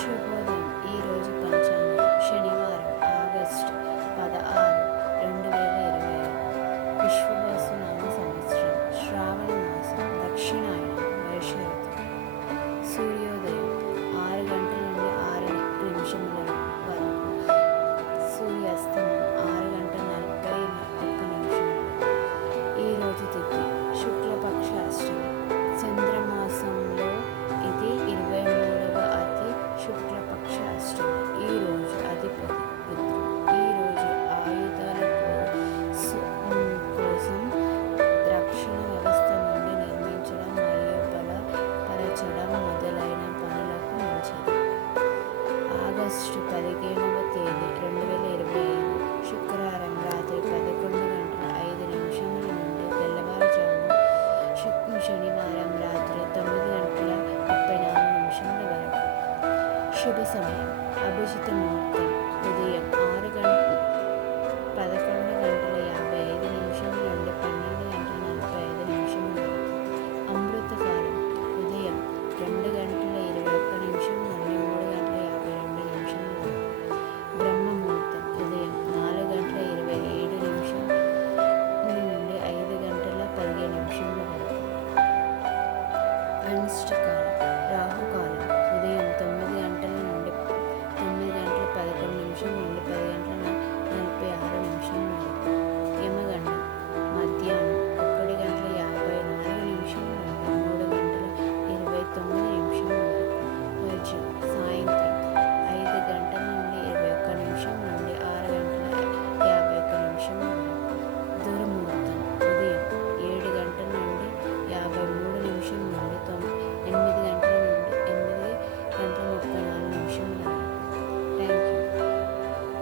శుభోదయం. ఈరోజు పంచాంగం శనివారం ఆగస్టు 16, 2025. విశ్వవాసు నామ సంవత్సరం శ్రావణ మాసం దక్షిణాయనం వర్ష ఋతువు. సూర్యోదయం 6 గంటల నుండి 6 నిమిషముల వరకు. సూర్యాస్తమయం 6 గంటల 41 నిమిషములు. ఈరోజు తిథి శుక్లపక్ష అష్టమి. చంద్రమాసంలో ఇది 23వ అతి శుక్లపక్ష అష్టమి. ఈరోజు అధిపతి బుధుడు. ఈరోజు ఆయుధాల కోసం రక్షణ వ్యవస్థ నుండి నిర్మించడం మరియు బలపరచడం మొదలైన పనులకు మంచిది. ఆగస్టు 15వ తేదీ 2025 శుక్రవారం రాత్రి 11 గంటల 5 నిమిషముల నుండి తెల్లవారుజామున శనివారం రాత్రి 9 గంటల 34 నిమిషముల వరకు. శుభ సమయం అభిజిత ముహూర్తం ఉదయం